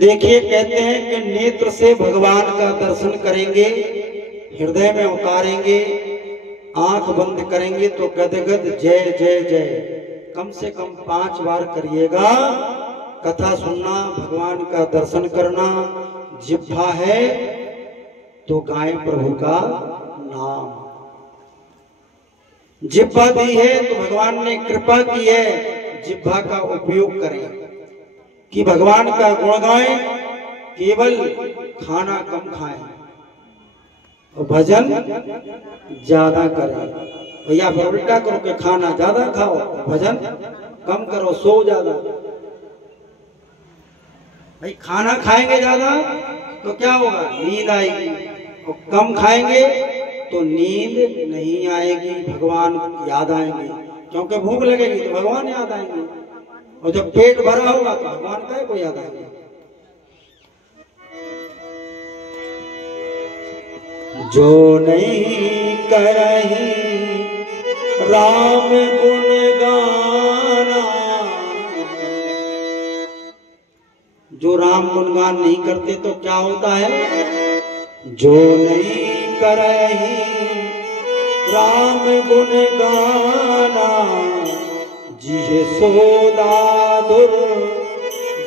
देखिए, कहते हैं कि नेत्र से भगवान का दर्शन करेंगे, हृदय में उतारेंगे, आंख बंद करेंगे तो गदगद जय जय जय कम से कम 5 बार करिएगा। कथा सुनना, भगवान का दर्शन करना, जिह्वा है तो गाएं प्रभु का नाम। जिह्वा दी है तो भगवान ने कृपा की है, जिह्वा का उपयोग करें कि भगवान का गुण गाएं, केवल खाना कम खाएं और भजन ज्यादा करें। भैया फिर उल्टा करो कि खाना ज्यादा खाओ, भजन कम करो, सो ज्यादा। भाई खाना खाएंगे ज्यादा तो क्या होगा, नींद आएगी, और कम खाएंगे तो नींद नहीं आएगी, भगवान याद आएंगे। क्योंकि भूख लगेगी तो भगवान याद आएंगे, और जब पेट भरा होगा तो भगवान का को याद आएंगे। जो नहीं करही राम गुण गाना, जो राम गुणगान नहीं करते तो क्या होता है, जो नहीं करही राम गुण गाना, जी है सोदादुर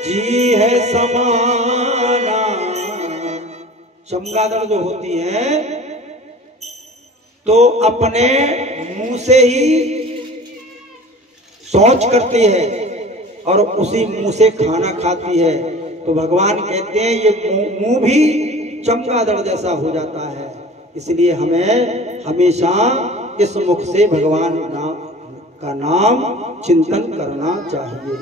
जी है समाना। चमगादड़ जो होती है तो अपने मुंह से ही शौच करती है और उसी मुंह से खाना खाती है। तो भगवान कहते हैं ये मुंह भी चमगादड़ जैसा हो जाता है। इसलिए हमें हमेशा इस मुख से भगवान का नाम चिंतन करना चाहिए।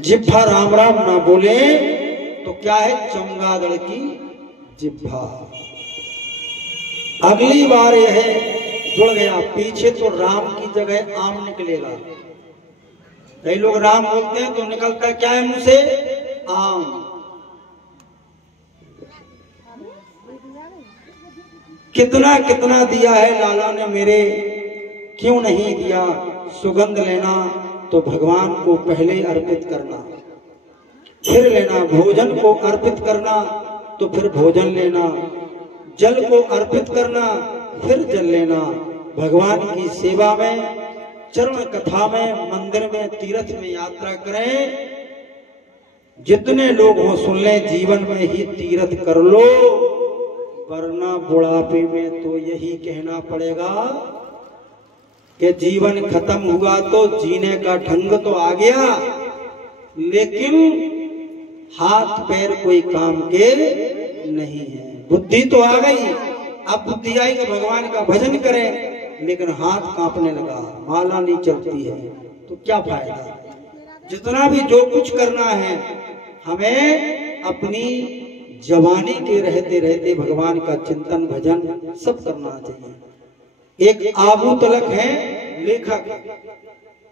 जिह्वा राम राम ना बोले तो क्या है, चमगादड़ की जिह्वा। अगली बार यह जुड़ गया, पीछे तो राम की जगह आम निकलेगा। कई लोग राम बोलते हैं तो निकलता क्या है मुंह से, आम। कितना कितना दिया है लाला ने मेरे, क्यों नहीं दिया। सुगंध लेना तो भगवान को पहले अर्पित करना, फिर लेना। भोजन को अर्पित करना तो फिर भोजन लेना। जल को अर्पित करना फिर जल लेना। भगवान की सेवा में, चरण कथा में, मंदिर में, तीर्थ में यात्रा करें। जितने लोग हो सुन लें, जीवन में ही तीर्थ कर लो, वरना बुढ़ापे में तो यही कहना पड़ेगा कि जीवन खत्म हुआ तो जीने का ढंग तो आ गया, लेकिन हाथ पैर कोई काम के नहीं है। बुद्धि तो आ गई, अब बुद्धि आई तो भगवान का भजन करें, लेकिन हाथ कांपने लगा, माला नहीं चलती है तो क्या फायदा। जितना भी जो कुछ करना है हमें अपनी जवानी के रहते रहते भगवान का चिंतन भजन सब करना चाहिए। एक आबू तलक है लेखक,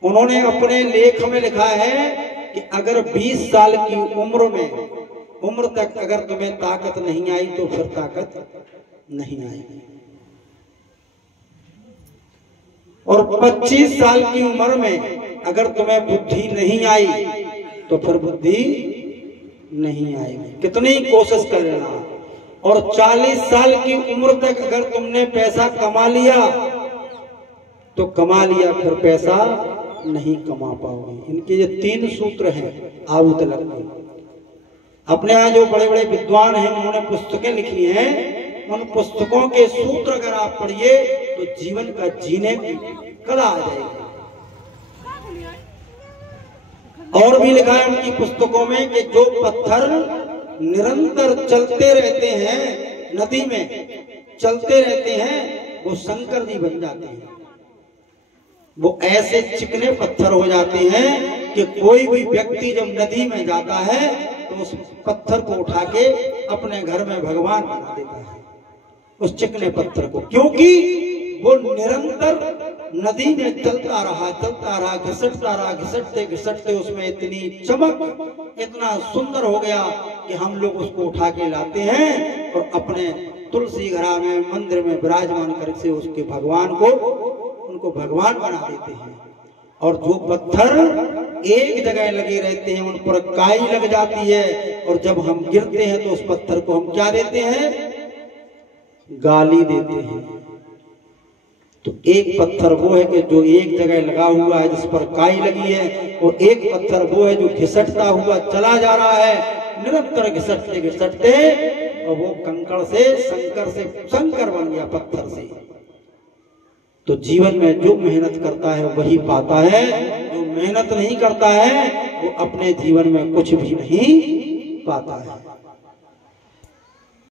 उन्होंने अपने लेख में लिखा है कि अगर 20 साल की उम्र तक अगर तुम्हें ताकत नहीं आई तो फिर ताकत नहीं आएगी, और 25 साल की उम्र में अगर तुम्हें बुद्धि नहीं आई तो फिर बुद्धि नहीं आएगी, कितनी ही कोशिश कर लेना। और 40 साल की उम्र तक अगर तुमने पैसा कमा लिया तो कमा लिया, फिर पैसा नहीं कमा पाओगे। इनके ये 3 सूत्र हैं आबू तलक के। अपने यहाँ जो बड़े बड़े विद्वान हैं उन्होंने पुस्तकें लिखी हैं, उन पुस्तकों के सूत्र अगर आप पढ़िए तो जीवन का जीने की कला आ जाएगी। और भी लिखा है उनकी पुस्तकों में कि जो पत्थर निरंतर चलते रहते हैं, नदी में चलते रहते हैं, वो शंकर जी बन जाते हैं। वो ऐसे चिकने पत्थर हो जाते हैं कि कोई भी व्यक्ति जब नदी में जाता है तो उस पत्थर को उठा के अपने घर में भगवान बना देता है, उस चिकने पत्थर को। क्योंकि वो निरंतर नदी में चलता रहा, घिसटते घिसटते उसमें इतनी चमक, इतना सुंदर हो गया कि हम लोग उसको उठा के लाते हैं और अपने तुलसी घरा में, मंदिर में विराजमान करके उसके भगवान को, उनको भगवान बना देते हैं। और जो पत्थर एक जगह लगे रहते हैं उन पर काई लग जाती है, और जब हम गिरते हैं तो उस पत्थर को हम क्या देते हैं? गाली देते हैं। तो एक पत्थर वो है कि जो एक जगह लगा हुआ है जिस पर काई लगी है, और एक पत्थर वो है जो घिसटता हुआ चला जा रहा है, निरंतर घिसटते घिसटते, और वो कंकड़ से शंकर बन गया, पत्थर से। तो जीवन में जो मेहनत करता है वही पाता है, जो मेहनत नहीं करता है वो अपने जीवन में कुछ भी नहीं पाता है।